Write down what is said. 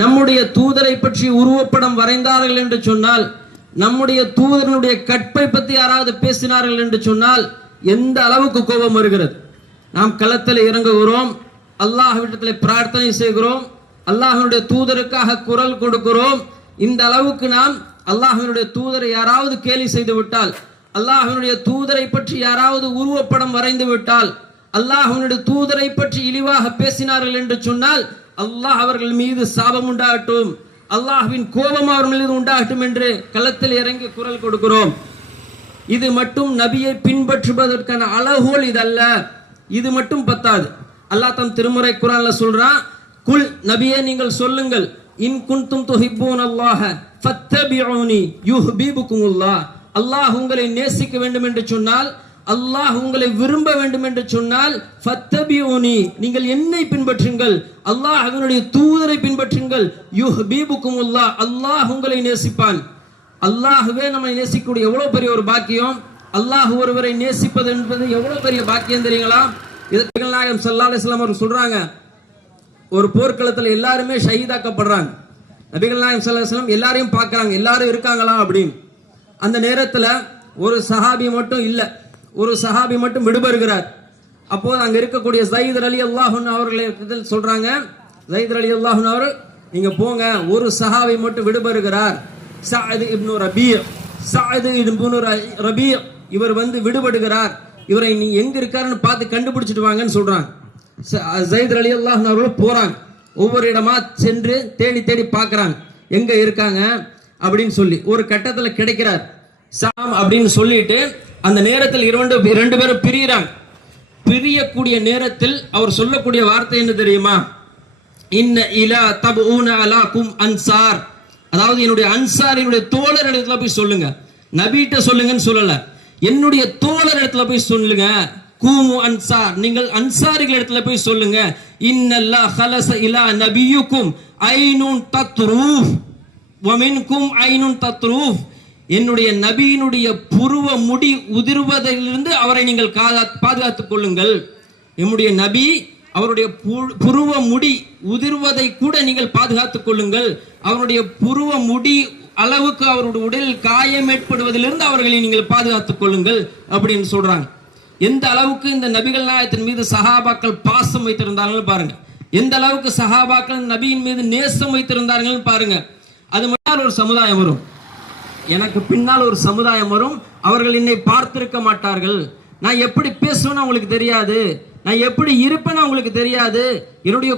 நம்முடைய தூதரை பற்றி உருவப்படம் வரைந்தார்கள் என்று சொன்னால், நம்முடைய தூதரனுடைய கற்பை பற்றி யாராவது பேசினார்கள் என்று சொன்னால் எந்த அளவுக்கு கோபம் வருகிறது. நாம் களத்தில் இறங்குகிறோம், அல்லாஹ்விடத்தில் பிரார்த்தனை செய்கிறோம், அல்லாஹ்வினுடைய தூதருக்காக குரல் கொடுக்கிறோம். இந்த அளவுக்கு நாம் அல்லாஹ்வினுடைய தூதரை யாராவது கேலி செய்து விட்டால், அல்லாஹ்வினுடைய தூதரை பற்றி யாராவது உருவப்படம் வரைந்து விட்டால், அல்லாஹ்வினுடைய தூதரை பற்றி இழிவாக பேசினார்கள் என்று சொன்னால் அல்லாஹ் அவர்கள் மீது சாபம் உண்டாகட்டும், அல்லாஹ்வின் கோபம் அவர்கள் மீது உண்டாகட்டும் என்று களத்தில் இறங்கி குரல் கொடுக்கிறோம். இது மட்டும் நபியை பின்பற்றுவதற்கான அளவுகோல் இதல்ல. இது மட்டும் பத்தாது. அல்லாஹ் தம் திருமுறை குர்ஆன்ல சொல்றான், குல் நபியே நீங்கள் சொல்லுங்கள், இன் குன்தும் துஹிப்பூனல்லாஹ ஃபத்தபிஊனி யுஹ்பிபுகுமுல்லாஹ். அல்லாஹ் உங்களை நேசிக்க வேண்டும் என்று சொன்னால், அல்லாஹ் உங்களை விரும்ப வேண்டும் என்று சொன்னால் ஃபத்தபிஊனி நீங்கள் என்னை பின்பற்றுங்கள், அல்லாஹ் அவனுடைய தூதரை பின்பற்றுங்கள். யுஹ்பிபுகுமுல்லாஹ் அல்லாஹ் உங்களை நேசிப்பான். அல்லாஹ்வே நம்மை நேசிக்கக்கூடிய எவ்வளவு பெரிய ஒரு பாக்கியம். அல்லாஹ் ஒருவரை நேசிப்பது என்பது எவ்வளவு பெரிய பாக்கியம் தெரியுங்களா? இதற்கு நாயகம் ஸல்லல்லாஹு அலைஹி வஸல்லம் அவர்கள் சொல்றாங்க, ஒரு போர்க்களத்தில் எல்லாருமே ஷஹீதாக்கப்படுறாங்க. நபிகள் நாயகம் ஸல்லல்லாஹு அலைஹி வஸல்லம் எல்லாரையும் பார்க்கறாங்க, எல்லாரும் இருக்காங்களா அப்படின்னு. அந்த நேரத்தில் ஒரு சஹாபி மட்டும் இல்லை, ஒரு சஹாபி மட்டும் விடுபடுகிறார். அப்போது அங்க இருக்கக்கூடிய ஸைத் ரலியல்லாஹு அன்ஹு அவர்களை சொல்றாங்க, ஸைத் ரலியல்லாஹு அன்ஹு அவர்கள் நீங்க போங்க, ஒரு சஹாபி மட்டும் விடுபடுகிறார், சஅத் இப்னு ரபீ, சஅத் இப்னு ரபீ இவர் வந்து விடுபடுகிறார், இவரை நீ எங்க இருக்காருன்னு பார்த்து கண்டுபிடிச்சிட்டு வாங்கன்னு சொல்றாங்க. ஸைத் ரலியல்லாஹு அன்ஹு அவர்கள் போறாங்க, ஒவ்வொரு இடமா சென்று தேடி தேடி பார்க்கறாங்க எங்க இருக்காங்க அப்படின்னு சொல்லி. ஒரு கட்டத்தில் கிடைக்கிறார் சாம் அப்படின்னு சொல்லிட்டு அந்த நேரத்தில் ரெண்டு பேரும் பிரியறாங்க. பிரியக்கூடிய நேரத்தில் அவர் சொல்லக்கூடிய வார்த்தை என்ன தெரியுமா? இன்ன இலா தபூன அலாக்கும் அன்சார், அதாவது என்னுடைய அன்சார், என்னுடைய தோழர் இடத்துல போய் சொல்லுங்க, நபிட்ட சொல்லுங்கன்னு சொல்லல, என்னுடைய தோழர் இடத்துல போய் சொல்லுங்க. கூமு அன்சார், நீங்கள் அன்சாரிகள் இடத்துல போய் சொல்லுங்க. இன்னல்லாஹ் ஹலஸ இலா நபியுக்கும் ஐனுன் தத்ரூஃப் வமின்கும் ஐனுன் தத்ரூஃப், என்னுடைய நபியினுடைய புருவ முடி உதிர்வதிலிருந்து அவரை நீங்கள் பாதுகாத்துக் கொள்ளுங்கள். என்னுடைய நபி அவருடைய புருவ முடி உதிர்வதை கூட நீங்கள் பாதுகாத்துக் கொள்ளுங்கள். அவருடைய புருவ முடி அளவுக்கு அவருடைய உடலில் காயம் ஏற்படுவதிலிருந்து அவர்களை நீங்கள் பாதுகாத்துக் கொள்ளுங்கள் அப்படின்னு சொல்றாங்க. எந்த அளவுக்கு இந்த நபிகள் நாயகத்தின் மீது சஹாபாக்கள் பாசம் வைத்திருந்தார்கள் பாருங்க, எந்த அளவுக்கு சஹாபாக்கள் நபியின் மீது நேசம் வைத்திருந்தார்கள் பாருங்க. அது முன்னால் ஒரு சமுதாயம் வரும், எனக்கு பின்னால் ஒரு சமுதாயம் வரும், அவர்கள் என்னை பார்த்திருக்க மாட்டார்கள், நான் எப்படி பேசுவேன்னு அவங்களுக்கு தெரியாது, நான் எப்படி இருப்பேன்னு அவங்களுக்கு தெரியாது, என்னுடைய